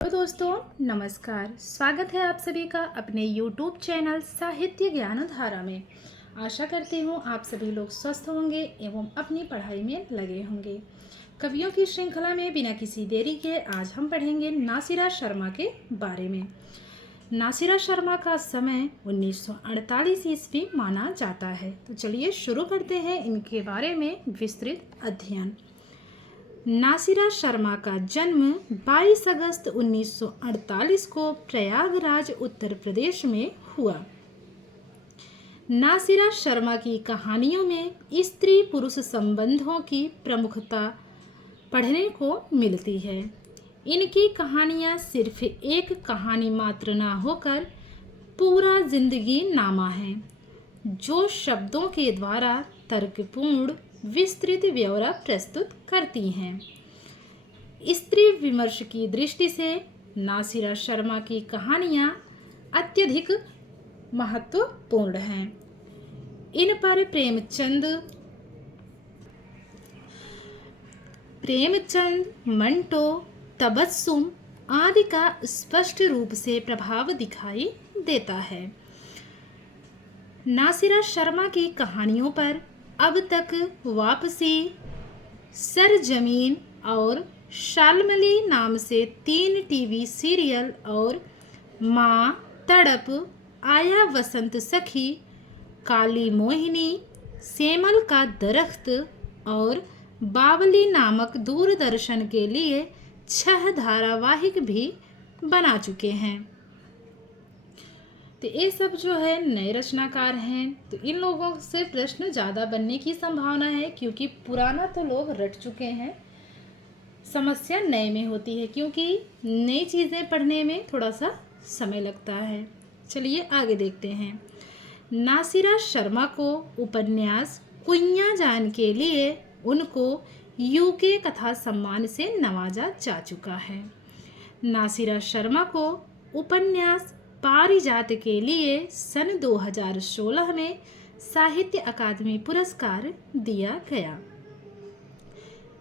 तो दोस्तों नमस्कार। स्वागत है आप सभी का अपने YouTube चैनल साहित्य ज्ञान धारा में। आशा करती हूँ आप सभी लोग स्वस्थ होंगे एवं अपनी पढ़ाई में लगे होंगे। कवियों की श्रृंखला में बिना किसी देरी के आज हम पढ़ेंगे नासिरा शर्मा के बारे में। नासिरा शर्मा का समय 1948 ईस्वी माना जाता है। तो चलिए शुरू करते हैं इनके बारे में विस्तृत अध्ययन। नासिरा शर्मा का जन्म 22 अगस्त 1948 को प्रयागराज उत्तर प्रदेश में हुआ। नासिरा शर्मा की कहानियों में स्त्री पुरुष संबंधों की प्रमुखता पढ़ने को मिलती है। इनकी कहानियाँ सिर्फ एक कहानी मात्र ना होकर पूरा जिंदगी नामा है, जो शब्दों के द्वारा तर्कपूर्ण विस्तृत ब्यौरा प्रस्तुत करती हैं। स्त्री विमर्श की दृष्टि से नासिरा शर्मा की कहानियाँ अत्यधिक महत्वपूर्ण हैं। इन पर प्रेमचंद, मंटो, तबस्सुम आदि का स्पष्ट रूप से प्रभाव दिखाई देता है। नासिरा शर्मा की कहानियों पर अब तक वापसी, सरजमीन और शाल्मली नाम से 3 टीवी सीरियल और माँ, तड़प, आया वसंत सखी, काली मोहिनी, सेमल का दरख्त और बावली नामक दूरदर्शन के लिए 6 धारावाहिक भी बना चुके हैं। तो ये सब जो है नए रचनाकार हैं, तो इन लोगों से प्रश्न ज़्यादा बनने की संभावना है, क्योंकि पुराना तो लोग रट चुके हैं। समस्या नए में होती है, क्योंकि नई चीज़ें पढ़ने में थोड़ा सा समय लगता है। चलिए आगे देखते हैं। नासिरा शर्मा को उपन्यास कुइयाँ जान के लिए उनको यूके कथा सम्मान से नवाजा जा चुका है। नासिरा शर्मा को उपन्यास पारिजात के लिए सन 2016 में साहित्य अकादमी पुरस्कार दिया गया।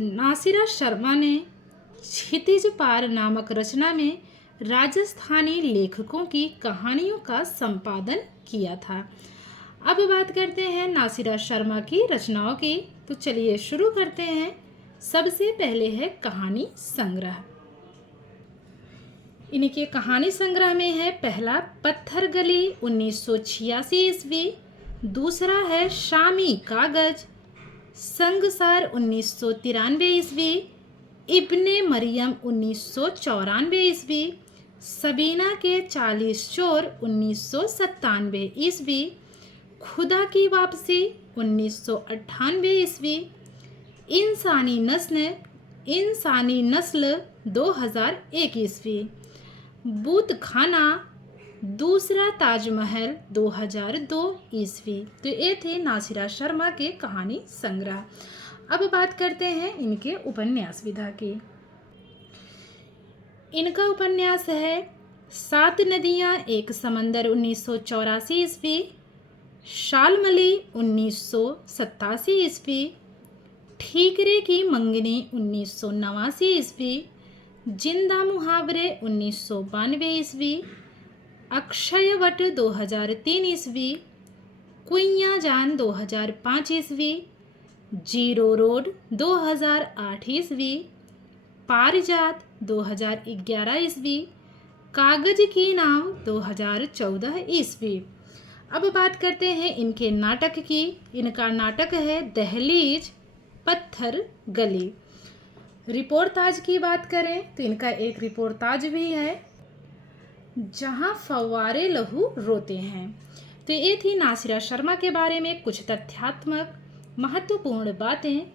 नासिरा शर्मा ने क्षितिज पार नामक रचना में राजस्थानी लेखकों की कहानियों का संपादन किया था। अब बात करते हैं नासिरा शर्मा की रचनाओं की। तो चलिए शुरू करते हैं। सबसे पहले है कहानी संग्रह। इनके कहानी संग्रह में है पहला पत्थर गली 1986 ईस्वी, दूसरा है शामी कागज, संगसार 1993 ईस्वी, इब्ने मरियम 1994 ईस्वी, सबीना के 40 चोर 1997 ईस्वी, खुदा की वापसी 1998 ईस्वी, इंसानी नस्ल 2001 ईस्वी, बूत खाना, दूसरा ताजमहल 2002 ईस्वी। तो ये थे नासिरा शर्मा के कहानी संग्रह। अब बात करते हैं इनके उपन्यास विधा की। इनका उपन्यास है 7 नदियाँ एक समंदर 1984 ईस्वी, शाल्मली 1987 ईस्वी, ठीकरे की मंगनी 1989 ईस्वी, जिंदा मुहावरे 1992 ईस्वी, अक्षयवट 2003 ईस्वी, कुइयाँ जान 2005 ईस्वी, जीरो रोड 2008 ईस्वी, पारिजात 2011 ईस्वी, कागज की नाव 2014 ईस्वी। अब बात करते हैं इनके नाटक की। इनका नाटक है दहलीज, पत्थर गली। रिपोर्ताज की बात करें तो इनका एक रिपोर्ताज भी है, जहां फव्वारे लहू रोते हैं। तो ये थी नासिरा शर्मा के बारे में कुछ तथ्यात्मक महत्वपूर्ण बातें।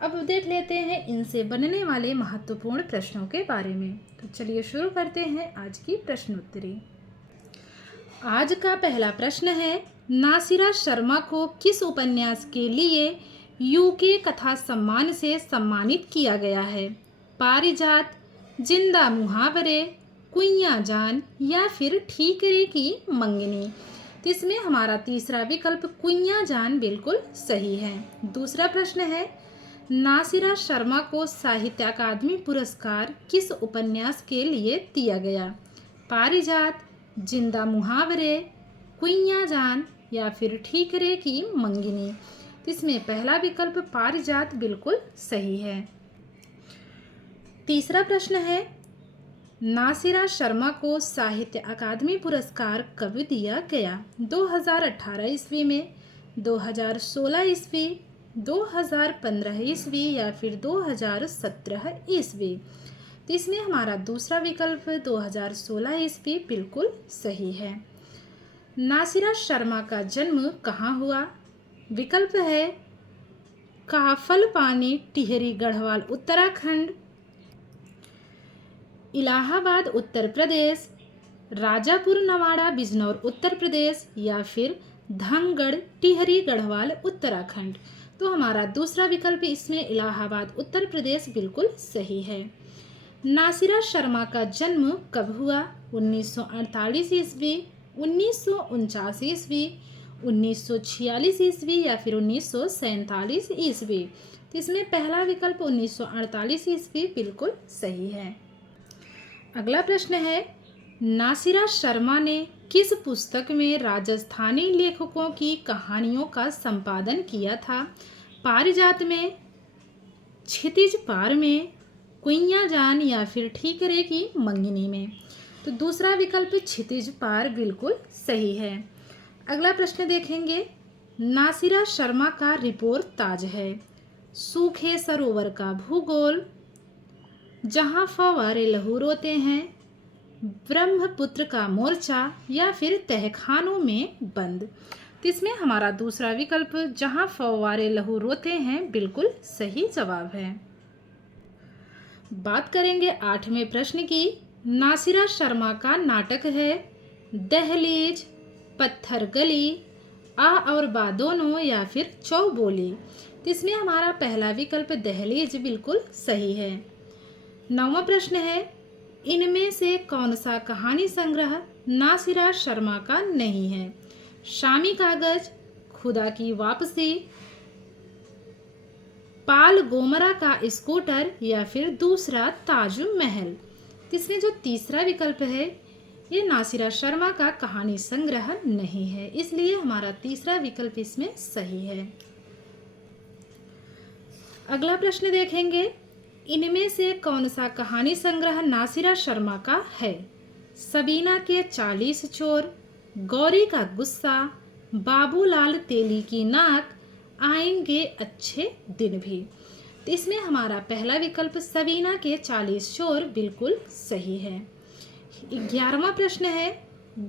अब देख लेते हैं इनसे बनने वाले महत्वपूर्ण प्रश्नों के बारे में। तो चलिए शुरू करते हैं आज की प्रश्नोत्तरी। आज का पहला प्रश्न है, नासिरा शर्मा को किस उपन्यास के लिए यूके कथा सम्मान से सम्मानित किया गया है? पारिजात, जिंदा मुहावरे, कुइयाँ जान या फिर ठीकरे की मंगनी? तो इसमें हमारा तीसरा विकल्प कुइयाँ जान बिल्कुल सही है। दूसरा प्रश्न है, नासिरा शर्मा को साहित्य अकादमी पुरस्कार किस उपन्यास के लिए दिया गया? पारिजात, जिंदा मुहावरे, कुइयां जान या फिर ठीकरे की मंगिनी। तो इसमें पहला विकल्प पारिजात बिल्कुल सही है। तीसरा प्रश्न है, नासिरा शर्मा को साहित्य अकादमी पुरस्कार कब दिया गया? 2018 ईस्वी में, 2016 ईस्वी, 2015 ईस्वी या फिर 2017 ईस्वी। तो इसमें हमारा दूसरा विकल्प 2016 ईस्वी बिल्कुल सही है। नासिरा शर्मा का जन्म कहाँ हुआ? विकल्प है काफल पानी, टिहरी गढ़वाल उत्तराखंड, इलाहाबाद उत्तर प्रदेश, राजापुर नवाड़ा बिजनौर उत्तर प्रदेश या फिर धनगढ़ टिहरी गढ़वाल उत्तराखंड। तो हमारा दूसरा विकल्प इसमें इलाहाबाद उत्तर प्रदेश बिल्कुल सही है। नासिरा शर्मा का जन्म कब हुआ? 1948 ईस्वी, 1949 ईस्वी, 1946 ईस्वी या फिर 1947 ईस्वी। तो इसमें पहला विकल्प 1948 ईस्वी बिल्कुल सही है। अगला प्रश्न है, नासिरा शर्मा ने किस पुस्तक में राजस्थानी लेखकों की कहानियों का संपादन किया था? पारिजात में, क्षितिज पार में, कुइयां जान या फिर ठीकरे की मंगिनी में। तो दूसरा विकल्प क्षितिज पार बिल्कुल सही है। अगला प्रश्न देखेंगे, नासिरा शर्मा का रिपोर्ट ताज है। सूखे सरोवर का भूगोल, जहाँ फव्वारे लहू रोते हैं, ब्रह्मपुत्र का मोर्चा या फिर तहखानों में बंद। तो इसमें हमारा दूसरा विकल्प जहाँ फव्वारे लहू रोते हैं बिल्कुल सही जवाब है। बात करेंगे 8वें प्रश्न की। नासिरा शर्मा का नाटक है दहलीज, पत्थर गली, आ और बा दोनों या फिर चौबोली। तो इसमें हमारा पहला विकल्प दहलीज बिल्कुल सही है। 9वां प्रश्न है, इनमें से कौन सा कहानी संग्रह नासिरा शर्मा का नहीं है? शामी कागज, खुदा की वापसी, पाल गोमरा का स्कूटर या फिर दूसरा ताजमहल। इसमें जो तीसरा विकल्प है ये नासिरा शर्मा का कहानी संग्रह नहीं है, इसलिए हमारा तीसरा विकल्प इसमें सही है। अगला प्रश्न देखेंगे, इनमें से कौन सा कहानी संग्रह नासिरा शर्मा का है? सबीना के 40 चोर, गौरी का गुस्सा, बाबूलाल तेली की नाक, आएंगे अच्छे दिन भी। तो इसमें हमारा पहला विकल्प सबीना के 40 चोर बिल्कुल सही है। 11वां प्रश्न है,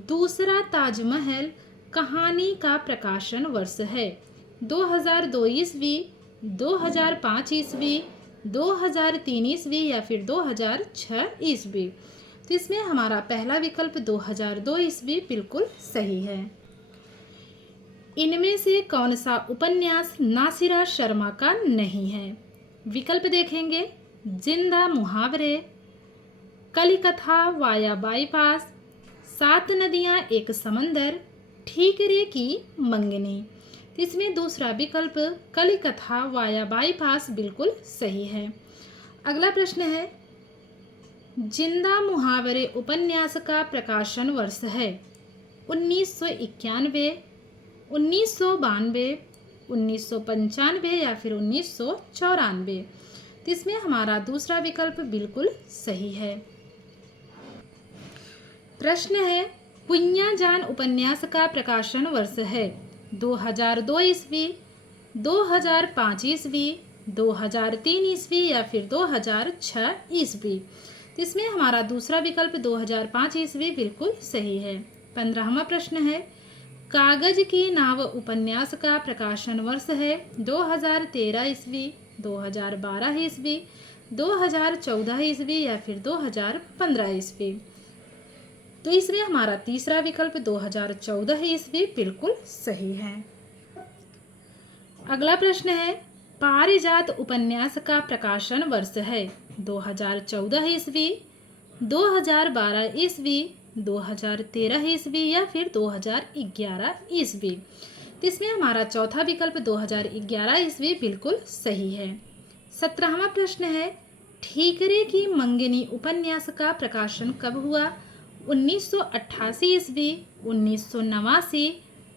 दूसरा ताजमहल कहानी का प्रकाशन वर्ष है? 2002 ईस्वी, 2005 ईस्वी, 2003 ईस्वी या फिर 2006 ईस्वी। तो इसमें हमारा पहला विकल्प 2002 ईस्वी बिल्कुल सही है। इनमें से कौन सा उपन्यास नासिरा शर्मा का नहीं है? विकल्प देखेंगे, जिंदा मुहावरे, कलिकथा वाया बाईपास, 7 नदियां एक समंदर, ठीकरे की मंगनी। तो इसमें दूसरा विकल्प कलिकथा वाया बाईपास बिल्कुल सही है। अगला प्रश्न है, जिंदा मुहावरे उपन्यास का प्रकाशन वर्ष है? 1991, 1992, 1995 या फिर 1994। तो इसमें हमारा दूसरा विकल्प बिल्कुल सही है। प्रश्न है, कुइयां जान उपन्यास का प्रकाशन वर्ष है? 2002 ईस्वी, 2005 ईस्वी, 2003 ईस्वी या फिर 2006 ईस्वी। तो इसमें हमारा दूसरा विकल्प 2005 ईस्वी बिल्कुल सही है। 15वां प्रश्न है, कागज की नाव उपन्यास का प्रकाशन वर्ष है? 2013 ईस्वी, 2012 ईस्वी, 2014 ईस्वी या फिर 2015 ईस्वी। तो इसमें हमारा तीसरा विकल्प 2014 ईस्वी बिल्कुल सही है। अगला प्रश्न है, पारिजात उपन्यास का प्रकाशन वर्ष है? 2014 ईस्वी, 2012 ईस्वी, 2013 ईस्वी या फिर 2011 ईस्वी। तो इसमें हमारा चौथा विकल्प 2011 ईस्वी बिल्कुल सही है। 17वां प्रश्न है, ठीकरे की मंगिनी उपन्यास का प्रकाशन कब हुआ? 1988 ईस्वी, 1989,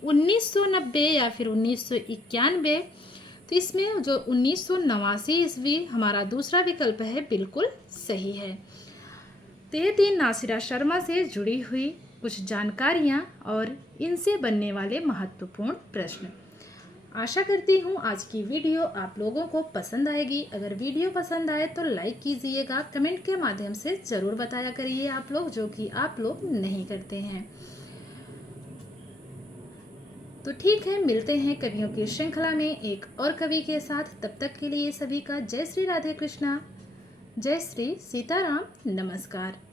1990 या फिर 1991। तो इसमें जो 1989 ईस्वी हमारा दूसरा विकल्प है, बिल्कुल सही है। तो ये थी नासिरा शर्मा से जुड़ी हुई कुछ जानकारियाँ और इनसे बनने वाले महत्वपूर्ण प्रश्न। आशा करती हूँ आज की वीडियो आप लोगों को पसंद आएगी। अगर वीडियो पसंद आए तो लाइक कीजिएगा, कमेंट के माध्यम से ज़रूर बताया करिए आप लोग, जो कि आप लोग नहीं करते हैं। तो ठीक है, मिलते हैं कवियों की श्रृंखला में एक और कवि के साथ। तब तक के लिए सभी का जय श्री राधे कृष्णा, जय श्री सीताराम, नमस्कार।